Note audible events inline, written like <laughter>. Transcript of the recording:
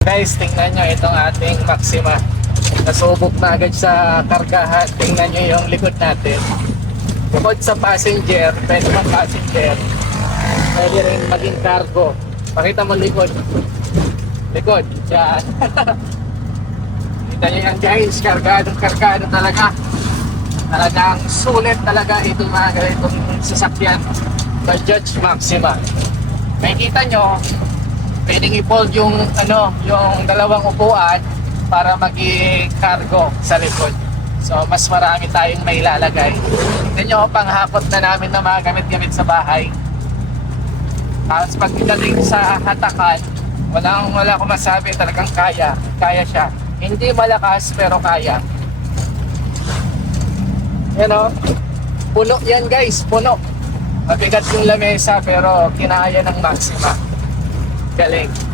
Guys, tingnan nyo itong ating Maxima. Nasubok na agad sa kargahan. Tingnan nyo yung likod natin. Bukod sa passenger, pwede pang passenger. Pwede rin maging cargo. Pakita mo likod. Likod. Yan. <laughs> Kita nyo yan guys. Kargado, kargado talaga. Talagang sulit talaga itong mga ganitong sasakyan. Bajaj Maxima. May kita nyo, pwedeng i-fold yung ano, yung dalawang upuan para maging cargo sa likod. So mas marami tayong may lalagay. Tingnan nyo, panghakot na namin ng mga gamit-gamit sa bahay. Tapos pagdating sa hatakan, walang wala akong masabi, talagang kaya. Kaya siya. Hindi malakas pero kaya. Yan o. Puno yan guys, puno. Mabigat yung lamesa pero kinaya ng maxima. Galing.